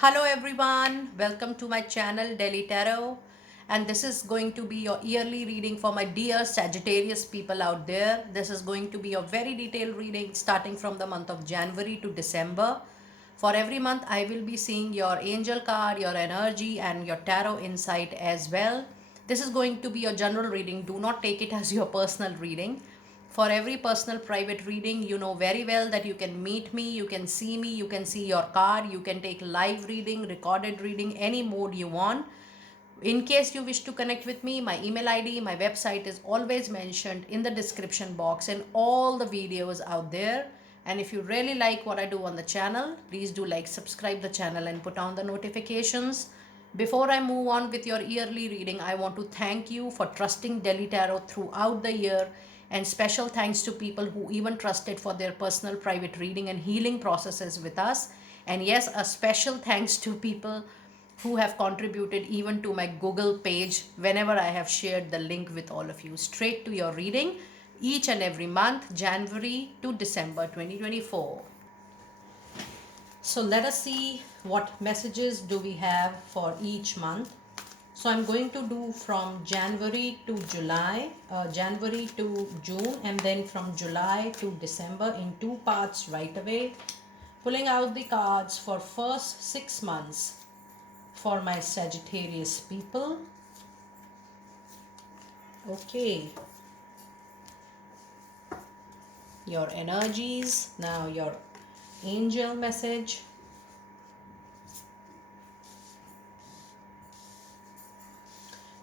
Hello everyone, welcome to my channel Daily Tarot, and this is going to be your yearly reading for my dear Sagittarius people out there. This is going to be a very detailed reading starting from the month of January to December. For every month I will be seeing your angel card, your energy and your tarot insight as well. This is going to be a general reading. Do not take it as your personal reading. For every personal private reading, you know very well that you can meet me, you can see me, you can see your card, you can take live reading, recorded reading, any mode you want. In case you wish to connect with me, my email ID, my website is always mentioned in the description box and all the videos out there. And if you really like what I do on the channel, please do like, subscribe the channel and put on the notifications. Before I move on with your yearly reading, I want to thank you for trusting Delhi Tarot throughout the year, and special thanks to people who even trusted for their personal private reading and healing processes with us. And yes, a special thanks to people who have contributed even to my Google page whenever I have shared the link with all of you. Straight to your reading each and every month, January to December 2024. So let us see what messages do we have for each month. So I'm going to do from January to July, January to June, and then from July to December in two parts right away. Pulling out the cards for first 6 months for my Sagittarius people. Okay, your energies, now your angel message.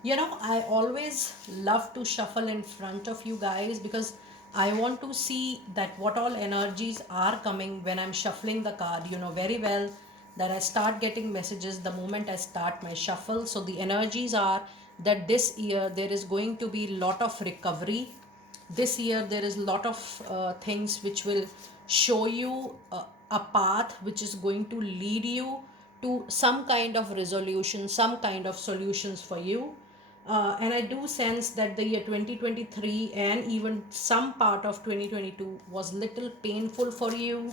You know, I always love to shuffle in front of you guys because I want to see that what all energies are coming when I'm shuffling the card. You know very well that I start getting messages the moment I start my shuffle. So the energies are that this year there is going to be lot of recovery. This year there is lot of things which will show you a path which is going to lead you to some kind of resolution, some kind of solutions for you. And I do sense that the year 2023 and even some part of 2022 was little painful for you,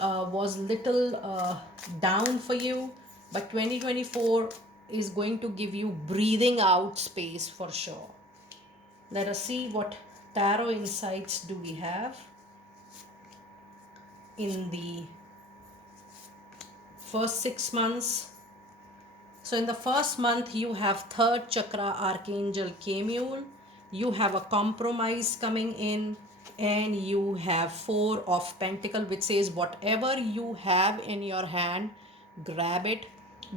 was little down for you, but 2024 is going to give you breathing out space for sure. Let us see what tarot insights do we have in the first 6 months. So in the first month, you have third chakra archangel Kemuel, you have a compromise coming in, and you have four of pentacle, which says whatever you have in your hand, grab it.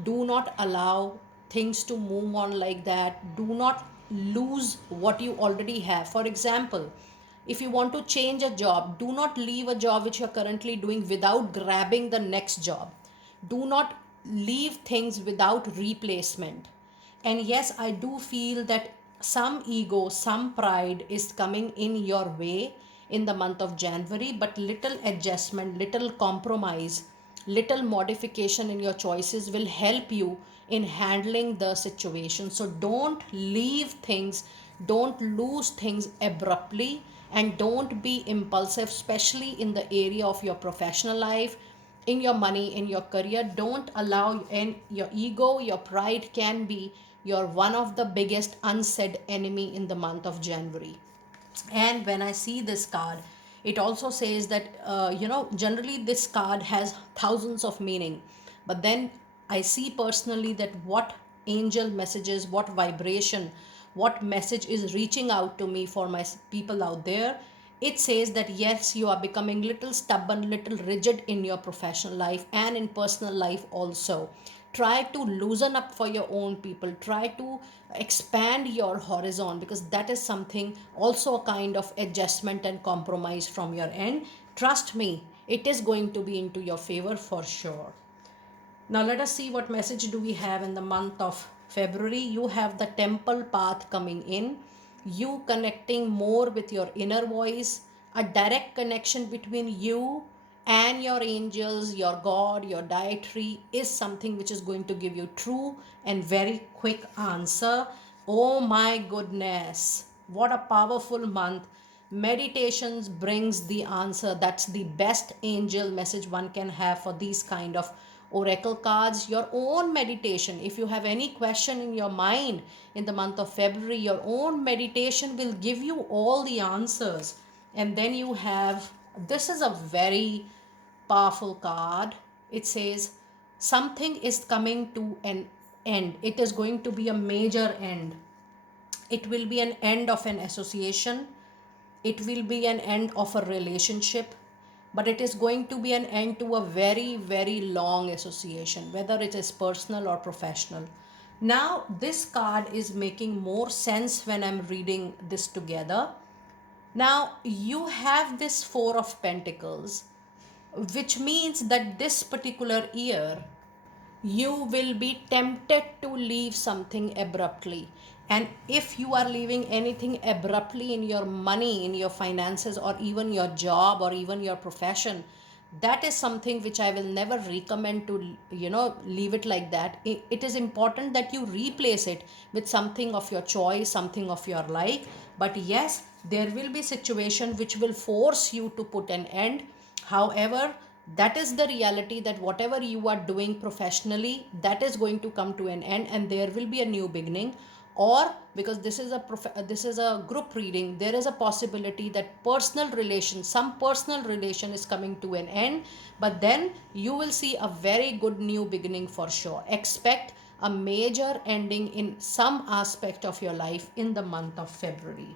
Do not allow things to move on like that. Do not lose what you already have. For example, if you want to change a job, do not leave a job which you are currently doing without grabbing the next job. Do not leave things without replacement. And yes, I do feel that some ego, some pride is coming in your way in the month of January, but little adjustment, little compromise, little modification in your choices will help you in handling the situation. So don't leave things, don't lose things abruptly, and don't be impulsive, especially in the area of your professional life, in your money, in your career. Don't allow, and your ego, your pride can be your one of the biggest unsaid enemy in the month of January. And when I see this card, it also says that generally this card has thousands of meaning, but then I see personally that what angel messages, what vibration, what message is reaching out to me for my people out there. It says that yes, you are becoming little stubborn, little rigid in your professional life and in personal life also. Try to loosen up for your own people, try to expand your horizon, because that is something also a kind of adjustment and compromise from your end. Trust me, it is going to be into your favor for sure. Now let us see what message do we have in the month of February. You have the temple path coming in, you connecting more with your inner voice, a direct connection between you and your angels, your God, your dietary is something which is going to give you true and very quick answer. Oh my goodness, what a powerful month. Meditations brings the answer. That's the best angel message one can have for these kind of oracle cards, your own meditation. If you have any question in your mind in the month of February, your own meditation will give you all the answers. And then you have, this is a very powerful card. It says something is coming to an end. It is going to be a major end. It will be an end of an association. It will be an end of a relationship, but it is going to be an end to a very, very long association, whether it is personal or professional. Now, this card is making more sense when I'm reading this together. Now, you have this Four of Pentacles, which means that this particular year you will be tempted to leave something abruptly. And if you are leaving anything abruptly in your money, in your finances, or even your job, or even your profession, that is something which I will never recommend to, leave it like that. It is important that you replace it with something of your choice, something of your like. But yes, there will be situation which will force you to put an end. However, that is the reality, that whatever you are doing professionally, that is going to come to an end, and there will be a new beginning. Or, because this is a group reading, there is a possibility that some personal relation is coming to an end, but then you will see a very good new beginning for sure. Expect a major ending in some aspect of your life in the month of February.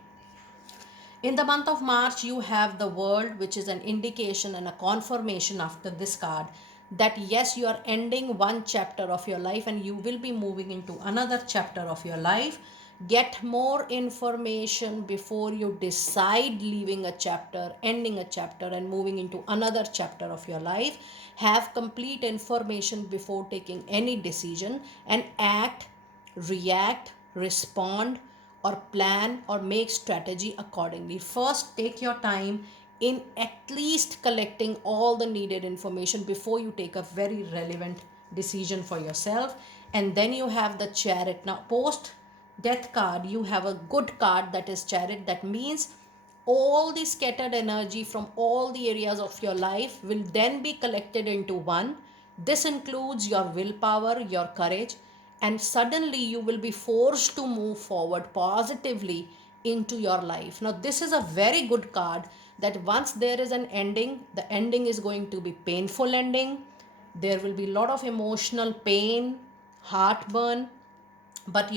In the month of March, you have the World, which is an indication and a confirmation after this card that yes, you are ending one chapter of your life and you will be moving into another chapter of your life. Get more information before you decide leaving a chapter, ending a chapter, and moving into another chapter of your life. Have complete information before taking any decision, and act, react, respond, or plan or make strategy accordingly. First, take your time in at least collecting all the needed information before you take a very relevant decision for yourself. And then you have the Chariot. Now, post death card, you have a good card, that is Chariot. That means all the scattered energy from all the areas of your life will then be collected into one. This includes your willpower, your courage, and suddenly you will be forced to move forward positively into your life. Now, this is a very good card, that once there is an ending, the ending is going to be painful ending. There will be a lot of emotional pain, heartburn. But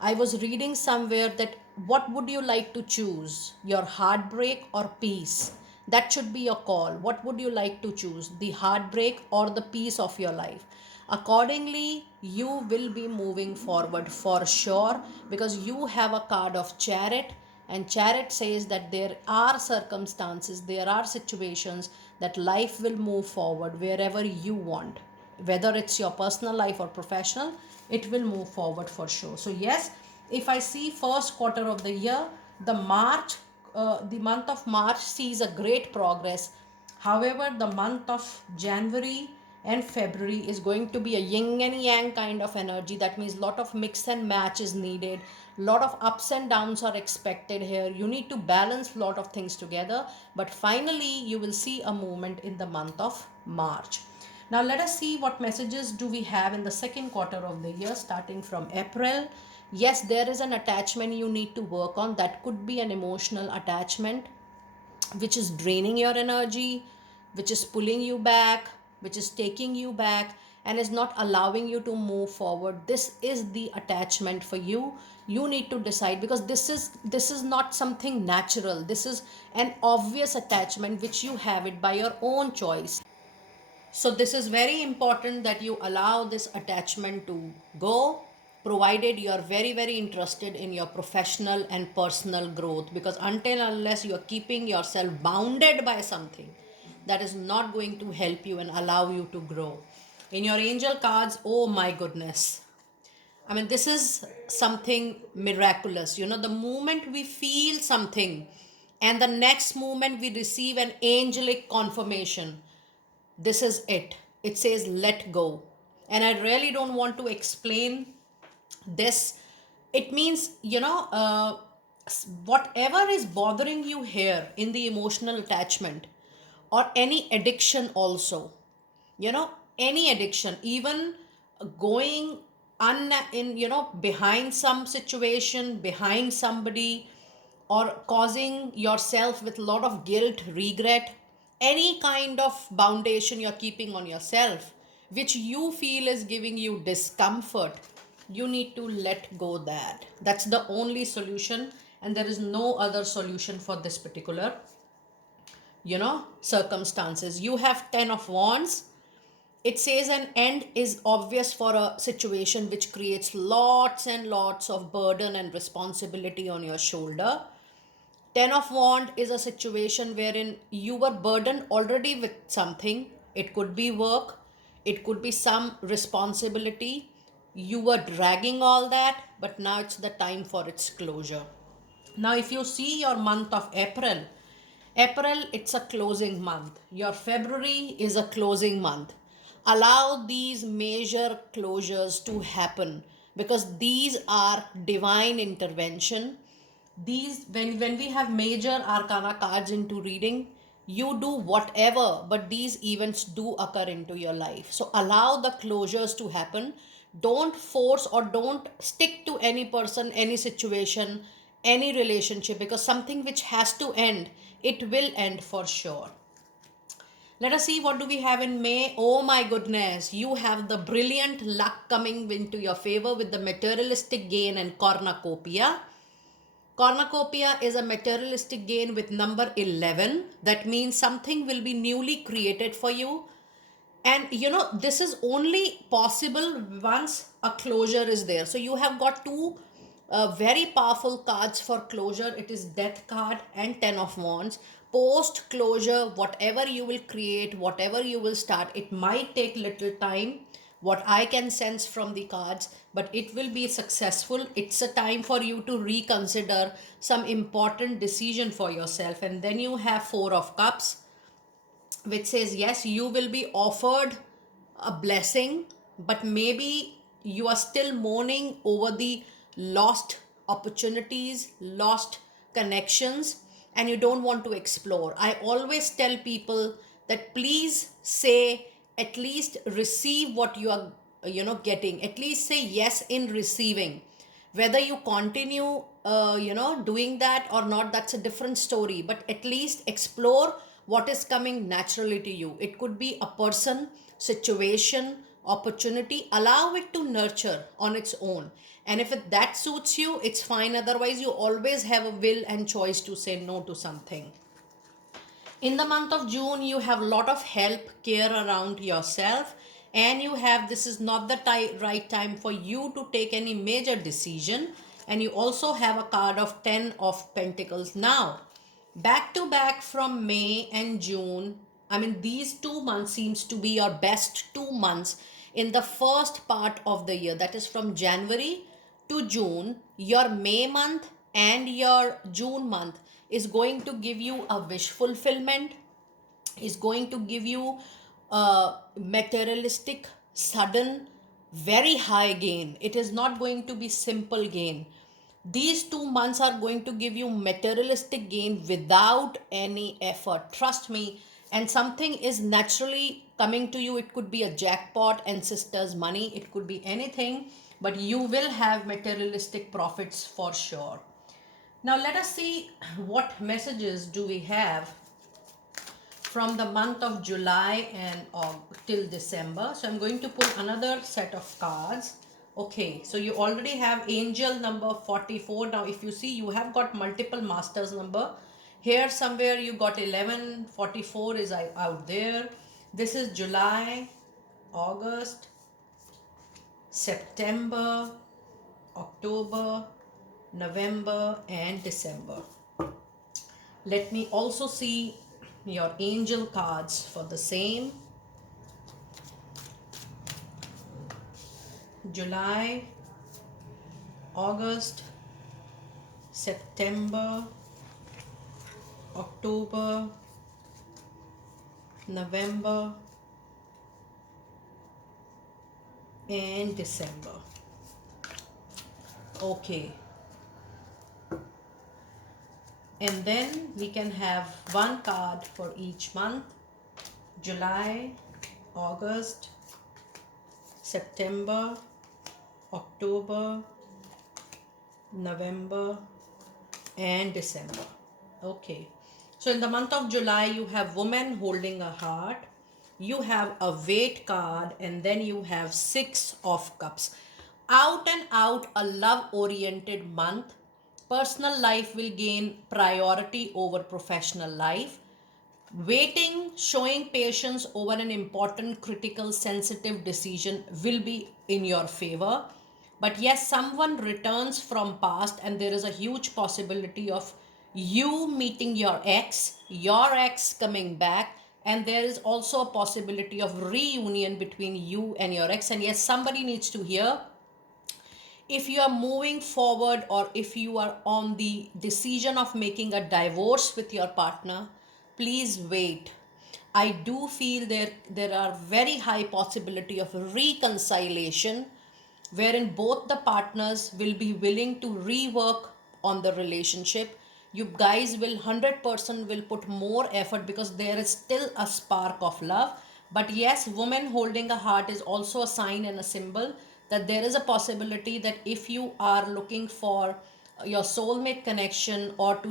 I was reading somewhere that what would you like to choose, your heartbreak or peace? That should be your call. What would you like to choose, the heartbreak or the peace of your life? Accordingly, you will be moving forward for sure, because you have a card of Chariot, and Chariot says that there are circumstances, there are situations that life will move forward wherever you want, whether it's your personal life or professional. It will move forward for sure. So yes, if I see first quarter of the year, the month of March sees a great progress. However, the month of January and February is going to be a yin and yang kind of energy. That means lot of mix and match is needed. Lot of ups and downs are expected here. You need to balance lot of things together. But finally, you will see a movement in the month of March. Now let us see what messages do we have in the second quarter of the year, starting from April. Yes, there is an attachment you need to work on. That could be an emotional attachment which is draining your energy, which is pulling you back, which is taking you back, and is not allowing you to move forward. This is the attachment for you. You need to decide, because this is not something natural. This is an obvious attachment which you have it by your own choice. So this is very important that you allow this attachment to go, provided you are very, very interested in your professional and personal growth. Because until unless you are keeping yourself bounded by something, that is not going to help you and allow you to grow. In your angel cards, oh my goodness. I mean, this is something miraculous. The moment we feel something and the next moment we receive an angelic confirmation, this is it. It says let go. And I really don't want to explain this. It means, whatever is bothering you here in the emotional attachment, or any addiction also, you know any addiction, even going in, behind some situation, behind somebody, or causing yourself with a lot of guilt, regret, any kind of foundation you're keeping on yourself which you feel is giving you discomfort, you need to let go that. That's the only solution, and there is no other solution for this particular, circumstances. You have 10 of wands. It says an end is obvious for a situation which creates lots and lots of burden and responsibility on your shoulder. 10 of wand is a situation wherein you were burdened already with something. It could be work, it could be some responsibility. You were dragging all that, but now it's the time for its closure. Now, if you see your month of April, it's a closing month. Your February is a closing month. Allow these major closures to happen because these are divine intervention. These, when we have major arcana cards into reading, you do whatever, but these events do occur into your life. So allow the closures to happen. Don't force or don't stick to any person, any situation, any relationship, because something which has to end, it will end for sure. Let us see what do we have in May. Oh my goodness, you have the brilliant luck coming into your favor with the materialistic gain and cornucopia. Cornucopia is a materialistic gain with number 11. That means something will be newly created for you. And this is only possible once a closure is there. So you have got two very powerful cards for closure. It is Death card and 10 of Wands. Post closure, whatever you will create, whatever you will start, it might take little time, what I can sense from the cards, but it will be successful. It's a time for you to reconsider some important decision for yourself. And then you have Four of Cups, which says yes, you will be offered a blessing, but maybe you are still mourning over the lost opportunities, lost connections, and you don't want to explore. I always tell people that please say, at least receive what you are getting. At least say yes in receiving. Whether you continue doing that or not, that's a different story, but at least explore what is coming naturally to you. It could be a person, situation, opportunity. Allow it to nurture on its own, and if that suits you, it's fine. Otherwise, you always have a will and choice to say no to something. In the month of June, you have a lot of help, care around yourself, and you have, this is not the right time for you to take any major decision. And you also have a card of 10 of Pentacles. Now, back to back from May and June, I mean, these 2 months seems to be your best 2 months in the first part of the year. That is from January to June. Your May month and your June month is going to give you a wish fulfillment, is going to give you a materialistic, sudden, very high gain. It is not going to be simple gain. These 2 months are going to give you materialistic gain without any effort. Trust me. And something is naturally coming to you. It could be a jackpot, ancestors' money. It could be anything. But you will have materialistic profits for sure. Now let us see what messages do we have from the month of July and till December. So I'm going to pull another set of cards. Okay, so you already have angel number 44. Now if you see, you have got multiple masters number. Here somewhere you got 11, 44 is out there. This is July, August, September, October, November and December. Let me also see your angel cards for the same. July, August, September, October, November and December. Okay. And then we can have one card for each month. July, August, September, October, November, and December. Okay. So in the month of July, you have woman holding a heart. You have a weight card, and then you have Six of Cups. Out and out, a love oriented month. Personal life will gain priority over professional life. Waiting, showing patience over an important, critical, sensitive decision will be in your favor. But yes, someone returns from past, and there is a huge possibility of you meeting your ex coming back, and there is also a possibility of reunion between you and your ex. And yes, somebody needs to hear, if you are moving forward or if you are on the decision of making a divorce with your partner, please wait. I do feel there are very high possibility of reconciliation, wherein both the partners will be willing to rework on the relationship. You guys will 100% will put more effort because there is still a spark of love. But yes, woman holding a heart is also a sign and a symbol that there is a possibility that if you are looking for your soulmate connection or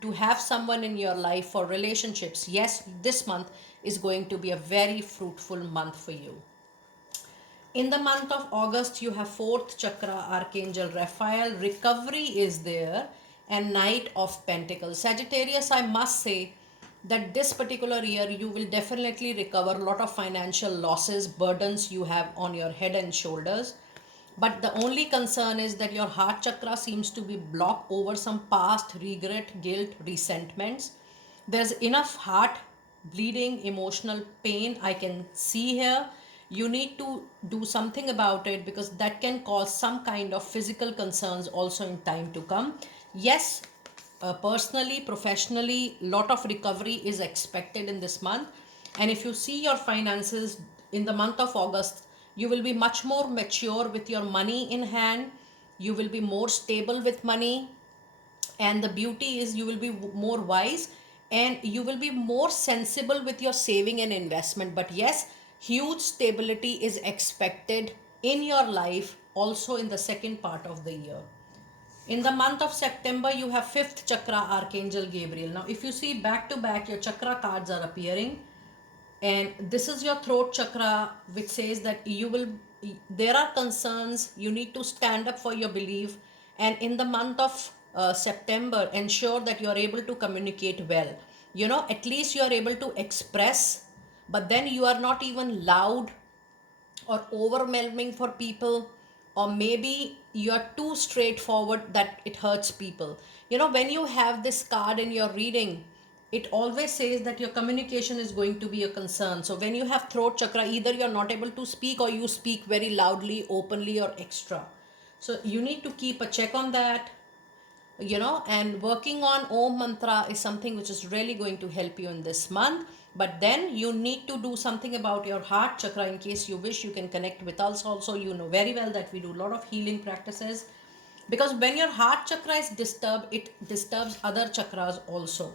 to have someone in your life for relationships, yes, this month is going to be a very fruitful month for you. In the month of August, you have fourth chakra, Archangel Raphael. Recovery is there, and Knight of Pentacles. Sagittarius, I must say that this particular year you will definitely recover a lot of financial losses, burdens you have on your head and shoulders. But the only concern is that your heart chakra seems to be blocked over some past regret, guilt, resentments. There's enough heart bleeding, emotional pain I can see here. You need to do something about it because that can cause some kind of physical concerns also in time to come. Yes, personally, professionally, lot of recovery is expected in this month. And if you see your finances in the month of August, you will be much more mature with your money in hand. You will be more stable with money, and the beauty is you will be more wise and you will be more sensible with your saving and investment. But yes, huge stability is expected in your life also in the second part of the year. In the month of September, you have fifth chakra, Archangel Gabriel. Now if you see back to back, your chakra cards are appearing, and this is your throat chakra, which says that you will, there are concerns, you need to stand up for your belief. And in the month of September, ensure that you are able to communicate well. At least you are able to express, but then you are not even loud or overwhelming for people, or maybe you're too straightforward that it hurts people. When you have this card in your reading, it always says that your communication is going to be a concern. So when you have throat chakra, either you're not able to speak or you speak very loudly, openly, or extra. So you need to keep a check on that. And working on Om mantra is something which is really going to help you in this month. But then you need to do something about your heart chakra. In case you wish, you can connect with us also. You know very well that we do a lot of healing practices, because when your heart chakra is disturbed, it disturbs other chakras also.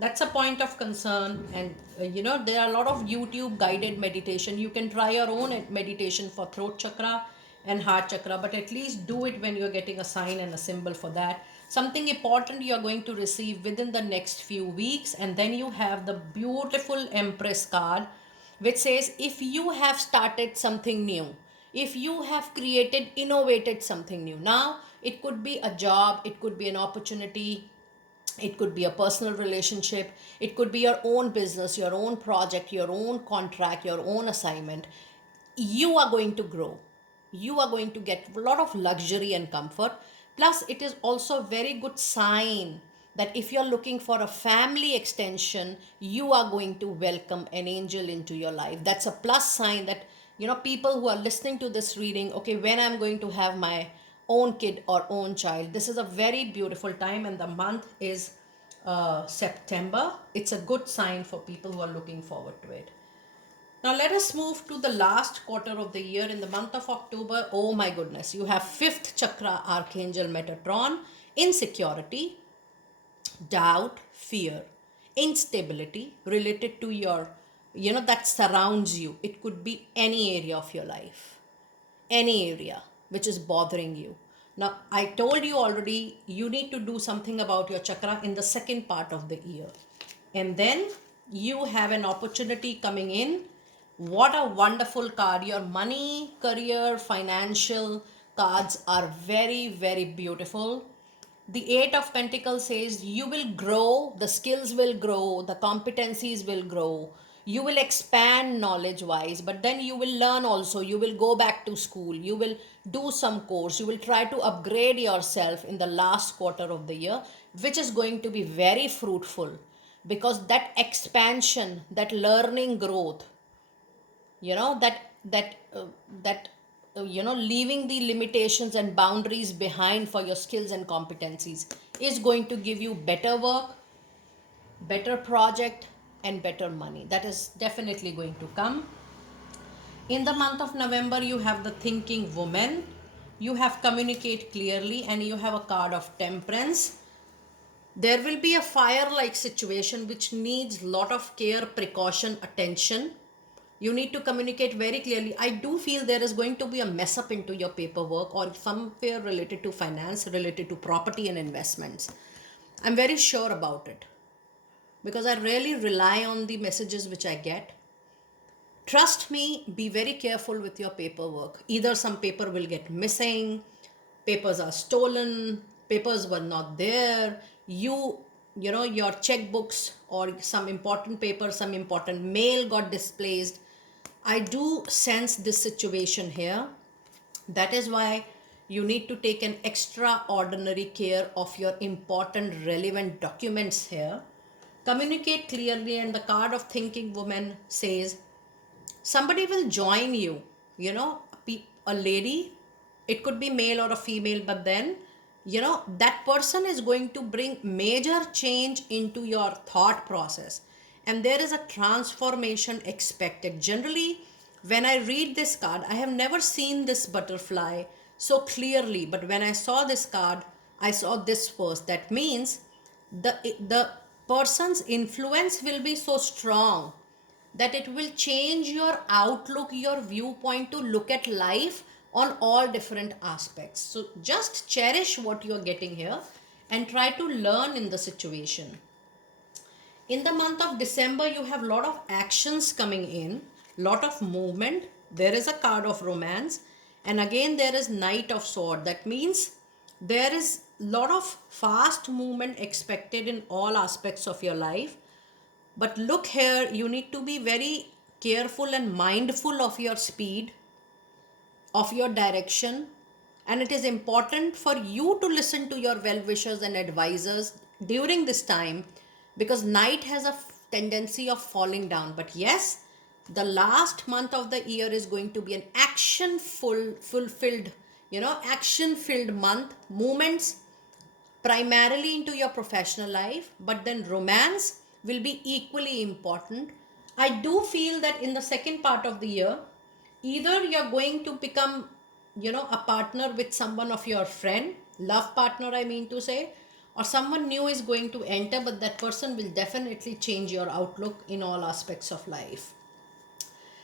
That's a point of concern. And there are a lot of YouTube guided meditation. You can try your own meditation for throat chakra and heart chakra, but at least do it when you're getting a sign and a symbol for that. Something important you are going to receive within the next few weeks. And then you have the beautiful Empress card, which says if you have started something new, if you have created, innovated something new. Now it could be a job, it could be an opportunity, it could be a personal relationship, it could be your own business, your own project, your own contract, your own assignment. You are going to grow, you are going to get a lot of luxury and comfort. Plus it is also a very good sign that if you're looking for a family extension, you are going to welcome an angel into your life. That's a plus sign that people who are listening to this reading, okay, when I'm going to have my own kid or own child, this is a very beautiful time. And the month is September. It's a good sign for people who are looking forward to it. Now let us move to the last quarter of the year. In the month of October, oh my goodness, you have fifth chakra, Archangel Metatron. Insecurity, doubt, fear, instability related to your, that surrounds you. It could be any area of your life. any area which is bothering you. Now, I told you already, you need to do something about your chakra in the second part of the year. And then you have an opportunity coming in. What a wonderful card. Your money, career, financial cards are very, very beautiful. The Eight of Pentacles says you will grow, the skills will grow, the competencies will grow. You will expand knowledge wise, but then you will learn also. You will go back to school. You will do some course. You will try to upgrade yourself in the last quarter of the year, which is going to be very fruitful because that expansion, that learning growth, you know that leaving the limitations and boundaries behind for your skills and competencies is going to give you better work, better project, and better money. That is definitely going to come. In the month of November, you have the thinking woman, you have communicate clearly, and you have a card of temperance. There will be a fire like situation which needs lot of care, precaution, attention. You need to communicate very clearly. I do feel there is going to be a mess up into your paperwork or somewhere related to finance, related to property and investments. I'm very sure about it because I really rely on the messages which I get. Trust me, be very careful with your paperwork. Either some paper will get missing, papers are stolen, papers were not there, your checkbooks or some important paper, some important mail got displaced. I do sense this situation here. That is why you need to take an extraordinary care of your important relevant documents here. Communicate clearly, and the card of thinking woman says somebody will join you, a lady, it could be male or a female, but then that person is going to bring major change into your thought process, and there is a transformation expected. Generally, when I read this card, I have never seen this butterfly so clearly, but when I saw this card, I saw this first. That means the person's influence will be so strong that it will change your outlook, your viewpoint to look at life on all different aspects. So just cherish what you're getting here and try to learn in the situation. In the month of December, you have a lot of actions coming in, lot of movement. There is a card of romance, and again there is Knight of Sword. That means there is lot of fast movement expected in all aspects of your life. But look here, you need to be very careful and mindful of your speed, of your direction, and it is important for you to listen to your well-wishers and advisors during this time, because night has a tendency of falling down. But yes, the last month of the year is going to be an action filled month. Moments primarily into your professional life, but then romance will be equally important. I do feel that in the second part of the year, either you're going to become, a partner with someone of your friend, love partner, I mean to say, or someone new is going to enter, but that person will definitely change your outlook in all aspects of life.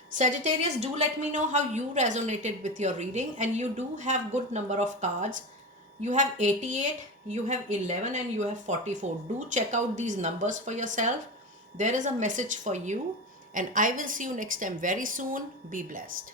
Sagittarius, do let me know how you resonated with your reading, and you do have good number of cards. You have 88, you have 11, and you have 44. Do check out these numbers for yourself. There is a message for you, and I will see you next time very soon. Be blessed.